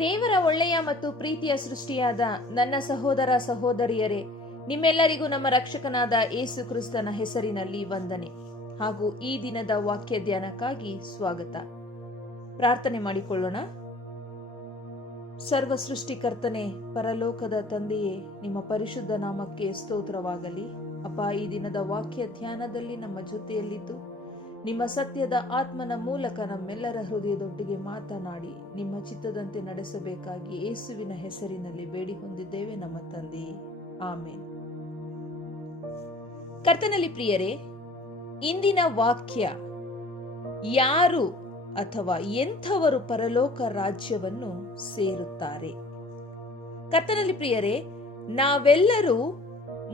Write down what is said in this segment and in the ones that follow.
ದೇವರ ಒಳ್ಳೆಯ ಮತ್ತು ಪ್ರೀತಿಯ ಸೃಷ್ಟಿಯಾದ ನನ್ನ ಸಹೋದರ ಸಹೋದರಿಯರೇ, ನಿಮ್ಮೆಲ್ಲರಿಗೂ ನಮ್ಮ ರಕ್ಷಕನಾದ ಯೇಸು ಕ್ರಿಸ್ತನ ಹೆಸರಿನಲ್ಲಿ ವಂದನೆ ಹಾಗೂ ಈ ದಿನದ ವಾಕ್ಯ ಧ್ಯಾನಕ್ಕಾಗಿ ಸ್ವಾಗತ. ಪ್ರಾರ್ಥನೆ ಮಾಡಿಕೊಳ್ಳೋಣ. ಸರ್ವ ಸೃಷ್ಟಿಕರ್ತನೆ, ಪರಲೋಕದ ತಂದೆಯೇ, ನಿಮ್ಮ ಪರಿಶುದ್ಧ ನಾಮಕ್ಕೆ ಸ್ತೋತ್ರವಾಗಲಿ. ಅಪ್ಪ, ಈ ದಿನದ ವಾಕ್ಯ ಧ್ಯಾನದಲ್ಲಿ ನಮ್ಮ ಜೊತೆಯಲ್ಲಿದ್ದು ನಿಮ್ಮ ಸತ್ಯದ ಆತ್ಮನ ಮೂಲಕ ನಮ್ಮೆಲ್ಲರ ಹೃದಯದೊಟ್ಟಿಗೆ ಮಾತನಾಡಿ ನಿಮ್ಮ ಚಿತ್ತದಂತೆ ನಡೆಸಬೇಕಾಗಿ ಯೇಸುವಿನ ಹೆಸರಿನಲ್ಲಿ ಬೇಡಿ ಹೊಂದಿದ್ದೇವೆ ನಮ್ಮ ತಂದೆಯೇ, ಆಮೇನ್. ಕರ್ತನಲ್ಲಿ ಪ್ರಿಯರೇ, ಇಂದಿನ ವಾಕ್ಯ ಯಾರು ಅಥವಾ ಎಂಥವರು ಪರಲೋಕ ರಾಜ್ಯವನ್ನು ಸೇರುತ್ತಾರೆ? ಕರ್ತನಲ್ಲಿ ಪ್ರಿಯರೇ, ನಾವೆಲ್ಲರೂ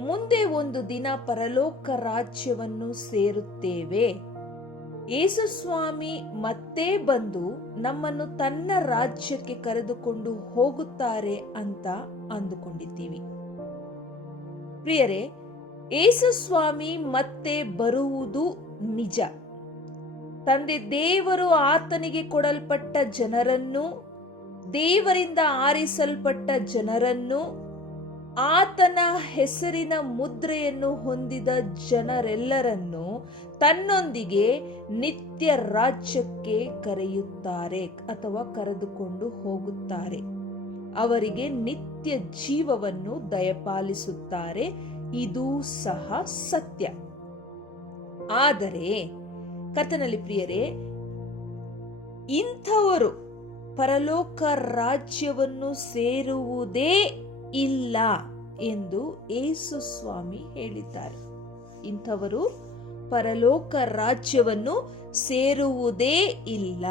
ಮುಂದೆ ಒಂದು ದಿನ ಪರಲೋಕ ರಾಜ್ಯವನ್ನು ಸೇರುತ್ತೇವೆ. ಯೇಸು ಸ್ವಾಮಿ ಮತ್ತೆ ಬಂದು ನಮ್ಮನ್ನು ತನ್ನ ರಾಜ್ಯಕ್ಕೆ ಕರೆದುಕೊಂಡು ಹೋಗುತ್ತಾರೆ ಅಂತ ಅಂದುಕೊಂಡಿದ್ದೀವಿ. ಪ್ರಿಯರೇ, ಯೇಸು ಸ್ವಾಮಿ ಮತ್ತೆ ಬರುವುದು ನಿಜ. ತಂದೆ ದೇವರು ಆತನಿಗೆ ಕೊಡಲ್ಪಟ್ಟ ಜನರನ್ನು, ದೇವರಿಂದ ಆರಿಸಲ್ಪಟ್ಟ ಜನರನ್ನು, ಆತನ ಹೆಸರಿನ ಮುದ್ರೆಯನ್ನು ಹೊಂದಿದ ಜನರೆಲ್ಲರನ್ನು ತನ್ನೊಂದಿಗೆ ನಿತ್ಯ ರಾಜ್ಯಕ್ಕೆ ಕರೆಯುತ್ತಾರೆ ಅಥವಾ ಕರೆದುಕೊಂಡು ಹೋಗುತ್ತಾರೆ. ಅವರಿಗೆ ನಿತ್ಯ ಜೀವವನ್ನು ದಯಪಾಲಿಸುತ್ತಾರೆ. ಇದು ಸಹ ಸತ್ಯ. ಆದರೆ ಕರ್ತನಲ್ಲಿ ಪ್ರಿಯರೇ, ಇಂಥವರು ಪರಲೋಕ ರಾಜ್ಯವನ್ನು ಸೇರುವುದೇ ಇಲ್ಲ ಎಂದು ಯೇಸು ಸ್ವಾಮಿ ಹೇಳಿದ್ದಾರೆ. ಇಂಥವರು ಪರಲೋಕ ರಾಜ್ಯವನ್ನು ಸೇರುವುದೇ ಇಲ್ಲ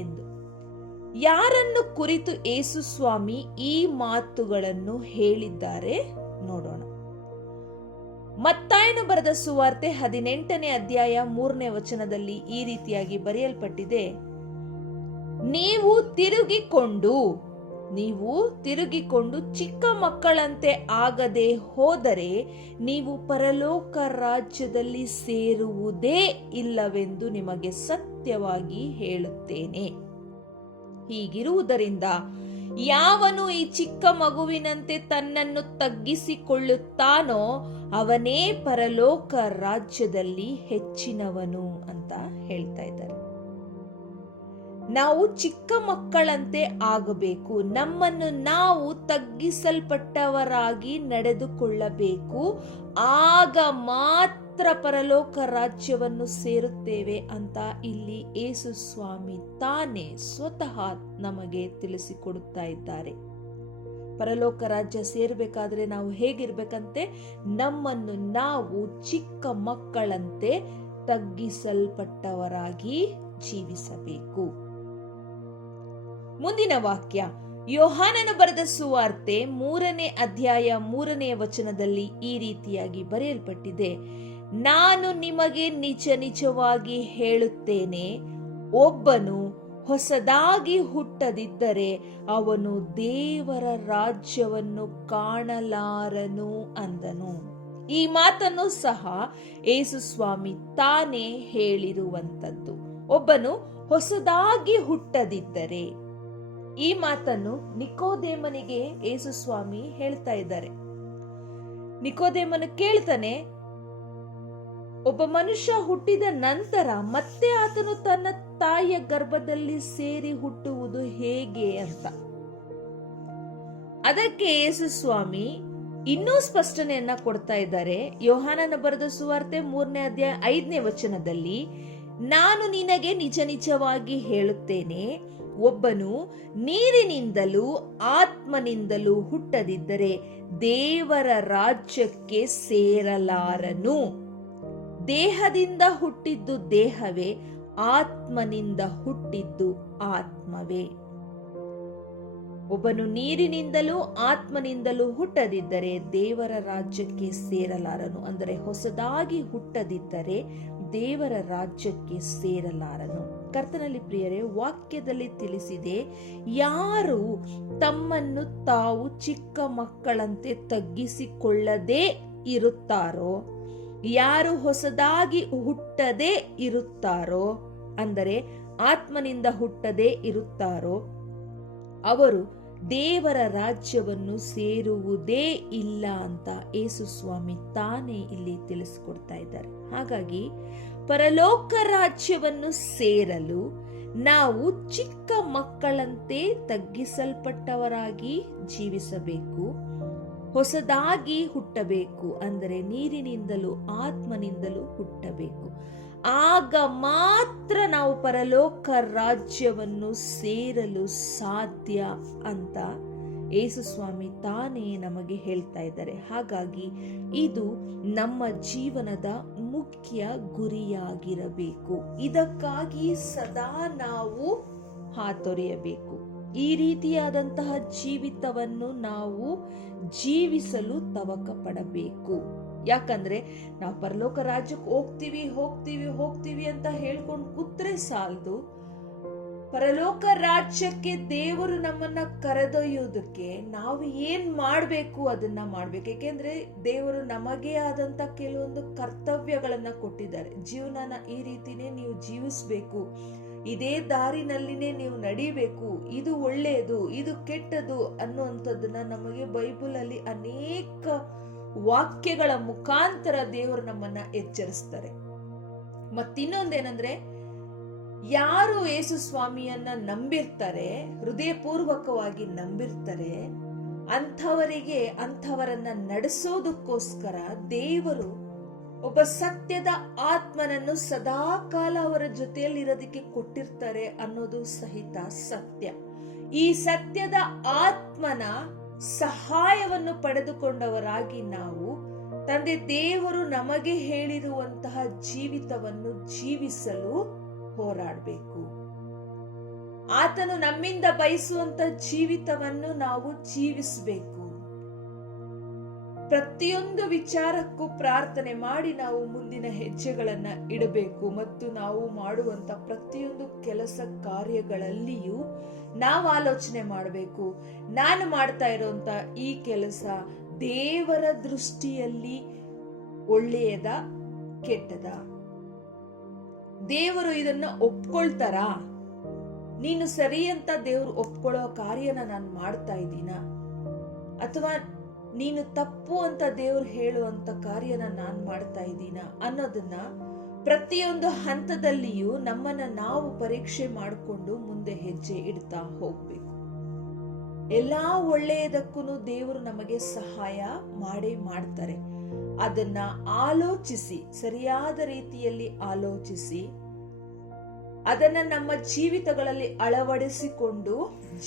ಎಂದು. ಯಾರನ್ನು ಕುರಿತು ಯೇಸು ಸ್ವಾಮಿ ಈ ಮಾತುಗಳನ್ನು ಹೇಳಿದ್ದಾರೆ ನೋಡೋಣ. ಮತ್ತಾಯನು ಬರೆದ ಸುವಾರ್ತೆ 18ನೇ ಅಧ್ಯಾಯ 3ನೇ ವಚನದಲ್ಲಿ ಈ ರೀತಿಯಾಗಿ ಬರೆಯಲ್ಪಟ್ಟಿದೆ: ನೀವು ತಿರುಗಿಕೊಂಡು ಚಿಕ್ಕ ಮಕ್ಕಳಂತೆ ಆಗದೆ ಹೋದರೆ ನೀವು ಪರಲೋಕ ರಾಜ್ಯದಲ್ಲಿ ಸೇರುವುದೇ ಇಲ್ಲವೆಂದು ನಿಮಗೆ ಸತ್ಯವಾಗಿ ಹೇಳುತ್ತೇನೆ. ಹೀಗಿರುವುದರಿಂದ ಯಾವನು ಈ ಚಿಕ್ಕ ಮಗುವಿನಂತೆ ತನ್ನನ್ನು ತಗ್ಗಿಸಿಕೊಳ್ಳುತ್ತಾನೋ ಅವನೇ ಪರಲೋಕ ರಾಜ್ಯದಲ್ಲಿ ಹೆಚ್ಚಿನವನು ಅಂತ ಹೇಳ್ತಾ ಇದ್ದಾರೆ. ನಾವು ಚಿಕ್ಕ ಮಕ್ಕಳಂತೆ ಆಗಬೇಕು. ನಮ್ಮನ್ನು ನಾವು ತಗ್ಗಿಸಲ್ಪಟ್ಟವರಾಗಿ ನಡೆದುಕೊಳ್ಳಬೇಕು. ಆಗ ಮಾತ್ರ ಪರಲೋಕ ರಾಜ್ಯವನ್ನು ಸೇರುತ್ತೇವೆ ಅಂತ ಇಲ್ಲಿ ಯೇಸು ಸ್ವಾಮಿ ತಾನೇ ಸ್ವತಃ ನಮಗೆ ತಿಳಿಸಿಕೊಡುತ್ತಾ ಇದ್ದಾರೆ. ಪರಲೋಕ ರಾಜ್ಯ ಸೇರಬೇಕಾದ್ರೆ ನಾವು ಹೇಗಿರ್ಬೇಕಂತೆ? ನಮ್ಮನ್ನು ನಾವು ಚಿಕ್ಕ ಮಕ್ಕಳಂತೆ ತಗ್ಗಿಸಲ್ಪಟ್ಟವರಾಗಿ ಜೀವಿಸಬೇಕು. ಮುಂದಿನ ವಾಕ್ಯ ಯೋಹಾನನು ಬರೆದ ಸುವಾರ್ತೆ 3ನೇ ಅಧ್ಯಾಯ 3ನೇ ವಚನದಲ್ಲಿ ಈ ರೀತಿಯಾಗಿ ಬರೆಯಲ್ಪಟ್ಟಿದೆ: ನಾನು ನಿಮಗೆ ನಿಜ ನಿಜವಾಗಿ ಹೇಳುತ್ತೇನೆ, ಒಬ್ಬನು ಹೊಸದಾಗಿ ಹುಟ್ಟದಿದ್ದರೆ ಅವನು ದೇವರ ರಾಜ್ಯವನ್ನು ಕಾಣಲಾರನು ಅಂದನು. ಈ ಮಾತನ್ನು ಸಹ ಯೇಸು ಸ್ವಾಮಿ ತಾನೇ ಹೇಳಿರುವಂತದ್ದು. ಒಬ್ಬನು ಹೊಸದಾಗಿ ಹುಟ್ಟದಿದ್ದರೆ, ಈ ಮಾತನ್ನು ನಿಕೋದೇಮನಿಗೆ ಯೇಸು ಸ್ವಾಮಿ ಹೇಳ್ತಾ ಇದ್ದಾರೆ. ನಿಕೋದೇಮನು ಕೇಳ್ತಾನೆ, ಒಬ್ಬ ಮನುಷ್ಯ ಹುಟ್ಟಿದ ನಂತರ ಮತ್ತೆ ಆತನು ತನ್ನ ತಾಯಿಯ ಗರ್ಭದಲ್ಲಿ ಸೇರಿ ಹುಟ್ಟುವುದು ಹೇಗೆ ಅಂತ. ಅದಕ್ಕೆ ಯೇಸು ಸ್ವಾಮಿ ಇನ್ನೂ ಸ್ಪಷ್ಟನೆಯನ್ನ ಕೊಡ್ತಾ ಇದ್ದಾರೆ. ಯೋಹಾನನ ಬರೆದ ಸುವಾರ್ತೆ 3ನೇ ಅಧ್ಯಾಯ 5ನೇ ವಚನದಲ್ಲಿ, ನಾನು ನಿನಗೆ ನಿಜ ನಿಜವಾಗಿ ಹೇಳುತ್ತೇನೆ, ಒಬ್ಬನು ನೀರಿನಿಂದಲೂ ಆತ್ಮನಿಂದಲೂ ಹುಟ್ಟದಿದ್ದರೆ ದೇವರ ರಾಜ್ಯಕ್ಕೆ ಸೇರಲಾರನು. ದೇಹದಿಂದ ಹುಟ್ಟಿದ್ದು ದೇಹವೇ, ಆತ್ಮನಿಂದ ಹುಟ್ಟಿದ್ದು ಆತ್ಮವೇ. ಒಬ್ಬನು ನೀರಿನಿಂದಲೂ ಆತ್ಮನಿಂದಲೂ ಹುಟ್ಟದಿದ್ದರೆ ದೇವರ ರಾಜ್ಯಕ್ಕೆ ಸೇರಲಾರನು. ಅಂದರೆ ಹೊಸದಾಗಿ ಹುಟ್ಟದಿದ್ದರೆ ದೇವರ ರಾಜ್ಯಕ್ಕೆ ಸೇರಲಾರನು. ಕರ್ತನಲ್ಲಿ ಪ್ರಿಯರೇ, ವಾಕ್ಯದಲ್ಲಿ ತಿಳಿಸಿದೆ, ಯಾರು ತಮ್ಮನ್ನು ತಾವು ಚಿಕ್ಕ ಮಕ್ಕಳಂತೆ ತಗ್ಗಿಸಿಕೊಳ್ಳದೇ ಇರುತ್ತಾರೋ, ಯಾರು ಹೊಸದಾಗಿ ಹುಟ್ಟದೇ ಇರುತ್ತಾರೋ, ಅಂದರೆ ಆತ್ಮನಿಂದ ಹುಟ್ಟದೇ ಇರುತ್ತಾರೋ, ಅವರು ದೇವರ ರಾಜ್ಯವನ್ನು ಸೇರುವುದೇ ಇಲ್ಲ ಅಂತ ಯೇಸು ಸ್ವಾಮಿ ತಾನೇ ಇಲ್ಲಿ ತಿಳಿಸಿಕೊಡ್ತಾ ಇದ್ದಾರೆ. ಹಾಗಾಗಿ ಪರಲೋಕ ರಾಜ್ಯವನ್ನು ಸೇರಲು ನಾವು ಚಿಕ್ಕ ಮಕ್ಕಳಂತೆ ತಗ್ಗಿಸಲ್ಪಟ್ಟವರಾಗಿ ಜೀವಿಸಬೇಕು, ಹೊಸದಾಗಿ ಹುಟ್ಟಬೇಕು, ಅಂದರೆ ನೀರಿನಿಂದಲೂ ಆತ್ಮನಿಂದಲೂ ಹುಟ್ಟಬೇಕು. ಆಗ ಮಾತ್ರ ನಾವು ಪರಲೋಕ ರಾಜ್ಯವನ್ನು ಸೇರಲು ಸಾಧ್ಯ ಅಂತ ಯೇಸು ಸ್ವಾಮಿ ತಾನೇ ನಮಗೆ ಹೇಳ್ತಾ ಇದ್ದಾರೆ. ಹಾಗಾಗಿ ಇದು ನಮ್ಮ ಜೀವನದ ಮುಖ್ಯ ಗುರಿಯಾಗಿರಬೇಕು. ಇದಕ್ಕಾಗಿ ಸದಾ ನಾವು ಹಾತೊರೆಯಬೇಕು. ಈ ರೀತಿಯಾದಂತಹ ಜೀವಿತವನ್ನು ನಾವು ಜೀವಿಸಲು ತವಕ ಪಡಬೇಕು. ಯಾಕಂದ್ರೆ ನಾವು ಪರಲೋಕ ರಾಜ್ಯಕ್ಕೆ ಹೋಗ್ತೀವಿ ಅಂತ ಹೇಳ್ಕೊಂಡು ಕೂತ್ರೆ ಸಾಲದು. ಪರಲೋಕ ರಾಜ್ಯಕ್ಕೆ ದೇವರು ನಮ್ಮನ್ನ ಕರೆದೊಯ್ಯೋದಕ್ಕೆ ನಾವು ಏನ್ ಮಾಡ್ಬೇಕು ಅದನ್ನ ಮಾಡ್ಬೇಕು. ಯಾಕೆಂದ್ರೆ ದೇವರು ನಮಗೆ ಆದಂತ ಕೆಲವೊಂದು ಕರ್ತವ್ಯಗಳನ್ನ ಕೊಟ್ಟಿದ್ದಾರೆ. ಜೀವನನ ಈ ರೀತಿನೇ ನೀವು ಜೀವಿಸ್ಬೇಕು, ಇದೇ ದಾರಿನಲ್ಲಿನೇ ನೀವು ನಡಿಬೇಕು, ಇದು ಒಳ್ಳೆಯದು ಇದು ಕೆಟ್ಟದು ಅನ್ನುವಂಥದ್ದನ್ನ ನಮಗೆ ಬೈಬಲ್ ಅಲ್ಲಿ ಅನೇಕ ವಾಕ್ಯಗಳ ಮುಖಾಂತರ ದೇವರು ನಮ್ಮನ್ನ ಎಚ್ಚರಿಸ್ತಾರೆ. ಮತ್ತಿನ್ನೊಂದೇನಂದ್ರೆ, ಯಾರು ಯೇಸು ಸ್ವಾಮಿಯನ್ನ ನಂಬಿರ್ತಾರೆ, ಹೃದಯಪೂರ್ವಕವಾಗಿ ನಂಬಿರ್ತಾರೆ, ಅಂಥವರನ್ನ ನಡೆಸೋದಕ್ಕೋಸ್ಕರ ದೇವರು ಒಬ್ಬ ಸತ್ಯದ ಆತ್ಮನನ್ನು ಸದಾ ಕಾಲ ಅವರ ಜೊತೆಯಲ್ಲಿ ಇರೋದಕ್ಕೆ ಕೊಟ್ಟಿರ್ತಾರೆ ಅನ್ನೋದು ಸಹಿತ ಸತ್ಯ. ಈ ಸತ್ಯದ ಆತ್ಮನ ಸಹಾಯವನ್ನು ಪಡೆದುಕೊಂಡವರಾಗಿ ನಾವು ತಂದೆ ದೇವರು ನಮಗೆ ಹೇಳಿರುವಂತಹ ಜೀವಿತವನ್ನು ಜೀವಿಸಲು ಹೋರಾಡಬೇಕು. ಆತನು ನಮ್ಮಿಂದ ಬಯಸುವಂತ ಜೀವಿತವನ್ನು ನಾವು ಜೀವಿಸಬೇಕು. ಪ್ರತಿಯೊಂದು ವಿಚಾರಕ್ಕೂ ಪ್ರಾರ್ಥನೆ ಮಾಡಿ ನಾವು ಮುಂದಿನ ಹೆಜ್ಜೆಗಳನ್ನ ಇಡಬೇಕು. ಮತ್ತು ನಾವು ಮಾಡುವಂತ ಪ್ರತಿಯೊಂದು ಕೆಲಸ ಕಾರ್ಯಗಳಲ್ಲಿಯೂ ನಾವು ಆಲೋಚನೆ ಮಾಡಬೇಕು, ನಾನು ಮಾಡ್ತಾ ಇರುವಂತ ಈ ಕೆಲಸ ದೇವರ ದೃಷ್ಟಿಯಲ್ಲಿ ಒಳ್ಳೆಯದ ಕೆಟ್ಟದ, ದೇವರು ಇದನ್ನ ಒಪ್ಕೊಳ್ತಾರಾ, ನೀನು ಸರಿ ಅಂತ ದೇವರು ಒಪ್ಕೊಳ್ಳೋ ಕಾರ್ಯನ ನಾನು ಮಾಡ್ತಾ ಇದ್ದೀನ, ಅಥವಾ ನೀನು ತಪ್ಪು ಅಂತ ದೇವ್ರು ಹೇಳುವಂತ ಕಾರ್ಯನ ನಾನ್ ಮಾಡ್ತಾ ಇದ್ದೀನ ಅನ್ನೋದನ್ನ ಪ್ರತಿಯೊಂದು ಹಂತದಲ್ಲಿಯೂ ನಮ್ಮನ್ನ ನಾವು ಪರೀಕ್ಷೆ ಮಾಡಿಕೊಂಡು ಮುಂದೆ ಹೆಜ್ಜೆ ಇಡ್ತಾ ಹೋಗ್ಬೇಕು. ಎಲ್ಲಾ ಒಳ್ಳೆಯದಕ್ಕೂ ದೇವರು ನಮಗೆ ಸಹಾಯ ಮಾಡೇ ಮಾಡ್ತಾರೆ. ಅದನ್ನ ಆಲೋಚಿಸಿ, ಸರಿಯಾದ ರೀತಿಯಲ್ಲಿ ಆಲೋಚಿಸಿ ಅದನ್ನ ನಮ್ಮ ಜೀವಿತಗಳಲ್ಲಿ ಅಳವಡಿಸಿಕೊಂಡು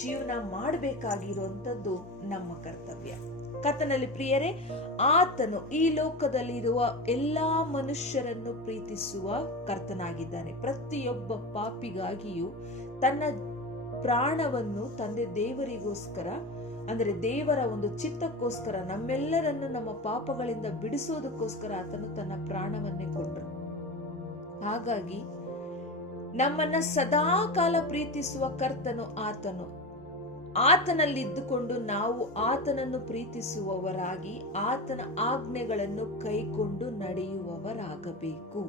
ಜೀವನ ಮಾಡಬೇಕಾಗಿರುವಂತದ್ದು ನಮ್ಮ ಕರ್ತವ್ಯ. ಕರ್ತನಲ್ಲಿ ಪ್ರಿಯರೇ, ಆತನು ಈ ಲೋಕದಲ್ಲಿರುವ ಎಲ್ಲಾ ಮನುಷ್ಯರನ್ನು ಪ್ರೀತಿಸುವ ಕರ್ತನಾಗಿದ್ದಾನೆ. ಪ್ರತಿಯೊಬ್ಬ ಪಾಪಿಗಾಗಿಯೂ ತನ್ನ ಪ್ರಾಣವನ್ನು ತಂದೆ ದೇವರಿಗೋಸ್ಕರ, ಅಂದರೆ ದೇವರ ಒಂದು ಚಿತ್ತಕ್ಕೋಸ್ಕರ, ನಮ್ಮೆಲ್ಲರನ್ನು ನಮ್ಮ ಪಾಪಗಳಿಂದ ಬಿಡಿಸೋದಕ್ಕೋಸ್ಕರ ಆತನು ತನ್ನ ಪ್ರಾಣವನ್ನೇ ಕೊಟ್ಟರು. ಹಾಗಾಗಿ ನಮ್ಮನ್ನ ಸದಾ ಕಾಲ ಪ್ರೀತಿಸುವ ಕರ್ತನು ಆತನು. ಆತನಲ್ಲಿದ್ದುಕೊಂಡು ನಾವು ಆತನನ್ನು ಪ್ರೀತಿಸುವವರಾಗಿ ಆತನ ಆಜ್ಞೆಗಳನ್ನು ಕೈಕೊಂಡು ನಡೆಯುವವರಾಗಬೇಕು.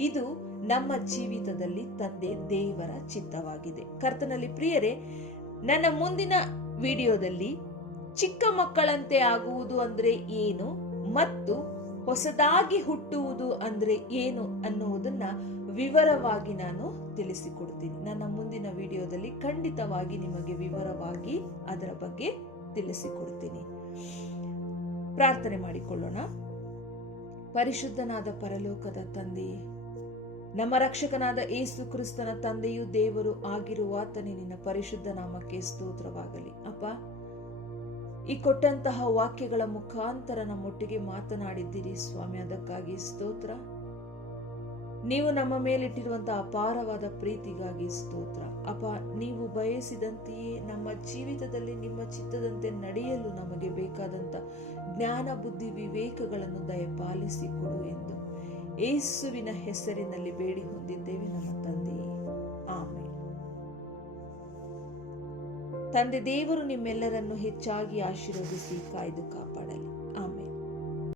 ಇದು ನಮ್ಮ ಜೀವಿತದಲ್ಲಿ ತಂದೆ ದೇವರ ಚಿತ್ತವಾಗಿದೆ. ಕರ್ತನಲ್ಲಿ ಪ್ರಿಯರೇ, ನನ್ನ ಮುಂದಿನ ವಿಡಿಯೋದಲ್ಲಿ ಚಿಕ್ಕ ಮಕ್ಕಳಂತೆ ಆಗುವುದು ಅಂದ್ರೆ ಏನು ಮತ್ತು ಹೊಸದಾಗಿ ಹುಟ್ಟುವುದು ಅಂದ್ರೆ ಏನು ಅನ್ನುವುದನ್ನ ವಿವರವಾಗಿ ನಾನು ತಿಳಿಸಿಕೊಡ್ತೀನಿ. ನನ್ನ ಮುಂದಿನ ವಿಡಿಯೋದಲ್ಲಿ ಖಂಡಿತವಾಗಿ ನಿಮಗೆ ವಿವರವಾಗಿ ಅದರ ಬಗ್ಗೆ ತಿಳಿಸಿಕೊಡ್ತೀನಿ. ಪ್ರಾರ್ಥನೆ ಮಾಡಿಕೊಳ್ಳೋಣ. ಪರಿಶುದ್ಧನಾದ ಪರಲೋಕದ ತಂದೆಯೇ, ನಮ್ಮ ರಕ್ಷಕನಾದ ಯೇಸು ಕ್ರಿಸ್ತನ ತಂದೆಯೂ ದೇವರು ಆಗಿರುವ ಆತನೇ ನಿನ್ನ ಪರಿಶುದ್ಧ ನಾಮಕ್ಕೆ ಸ್ತೋತ್ರವಾಗಲಿ. ಅಪ್ಪ, ಈ ಕೊಟ್ಟಂತಹ ವಾಕ್ಯಗಳ ಮುಖಾಂತರ ನಮ್ಮೊಟ್ಟಿಗೆ ಮಾತನಾಡಿದ್ದೀರಿ ಸ್ವಾಮಿ, ಅದಕ್ಕಾಗಿ ಸ್ತೋತ್ರ. ನೀವು ನಮ್ಮ ಮೇಲಿಟ್ಟಿರುವಂತಹ ಅಪಾರವಾದ ಪ್ರೀತಿಗಾಗಿ ಸ್ತೋತ್ರ. ಅಪ್ಪ, ನೀವು ಬಯಸಿದಂತೆಯೇ ನಮ್ಮ ಜೀವಿತದಲ್ಲಿ ನಿಮ್ಮ ಚಿತ್ತದಂತೆ ನಡೆಯಲು ನಮಗೆ ಬೇಕಾದಂತ ಜ್ಞಾನ ಬುದ್ಧಿ ವಿವೇಕಗಳನ್ನು ದಯಪಾಲಿಸಿಕೊಡು ಎಂದು ಯೇಸುವಿನ ಹೆಸರಿನಲ್ಲಿ ಬೇಡಿ ಹೊಂದಿದ್ದೇವೆ ನಮ್ಮ ತಂದೆಯೇ, ಆಮೆನ್. ತಂದೆ ದೇವರು ನಿಮ್ಮೆಲ್ಲರನ್ನು ಹೆಚ್ಚಾಗಿ ಆಶೀರ್ವದಿಸಿ ಕಾಯ್ದು ಕಾಪಾಡಲಿ.